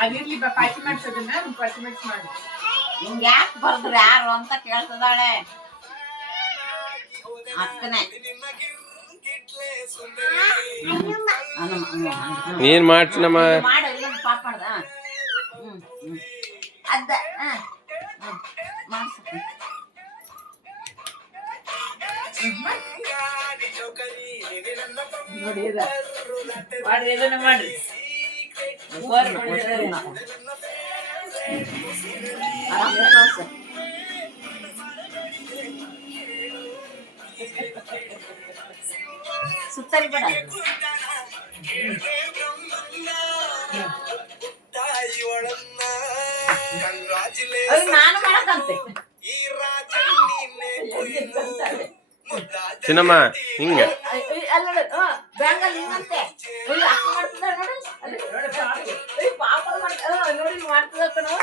ಅದಿರ್ಲಿ ಪಾಚಿ ಮಾಡ್ಸೋದನ್ನ ಪಾಚಿ ಮಿಕ್ಸ್ ಮಾಡಿ ನಿಂಗೆ ಯಾಕೆ ಬರ್ದ್ರು ಯಾರು ಅಂತ ಕೇಳ್ತದಾಳೆ ಅಕ್ಕನೇ ನೀನ್ ಮಾಡ್ತೀನಮ್ಮ ಮಾಡು ಇಲ್ಲ ಪಾಪ ಮಾಡ್ದ ಅದ ಮಾಡ್ಸ ನೋಡಿ ಮಾಡ್ರಿ ಇದನ್ನ ಮಾಡ್ರಿ ಸುತ್ತರಿ ಬೇಡ ನಾನು ಮಾಡಕಂತೆ ಚಿನ್ನಮ್ಮ ಹಿಂಗೆ ಅಲ್ಲ ಬ್ಯಾಂಗಲ್ ಹಿಂಗಂತೆ ಅಕ್ಕ ಮಾಡ್ತದ ನೋಡಿ ಪಾಪ ನೋಡಿ ಮಾಡ್ತದ ಕಣೋ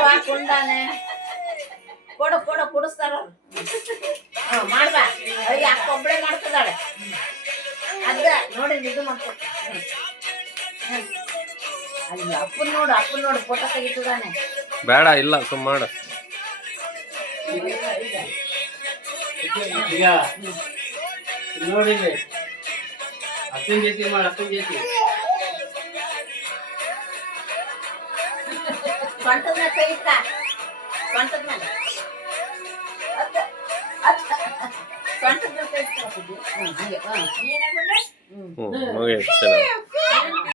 ಹಾಕೊಂಡಾನೆ ಕೊಡು ಕೊಡು ಕುಡಿಸ್ತಾರ ಮಾಡ್ಬಾ ಯಾಕೆ ಒಬ್ಬಳೆ ಮಾಡ್ತದಾಳೆ ಅದ ನೋಡಿ ಇದು ಮಾಡ್ಕೊ ಅಲ್ಲಿ ಅಪ್ಪನ್ ನೋಡು ಫೋಟೋ ತೆಗಿತದಾನೆ ಬೇಡ ಇಲ್ಲ ಸುಮ್ಮ ಮಾಡು ಈಗ ನೋಡಿ ಅಪ್ಪನ ಜೊತೆ ಮಾಡಿ ಅಪ್ಪನ ಜೊತೆ ಸ್ವಂತದ ಮೇಲೆ ತೆಗಿತ ಸ್ವಂತದ ಮೇಲೆ ಸ್ವಂತದ ಮೇಲೆ ತೆಗಿತ ಮುಗಿಯುತ್ತೆ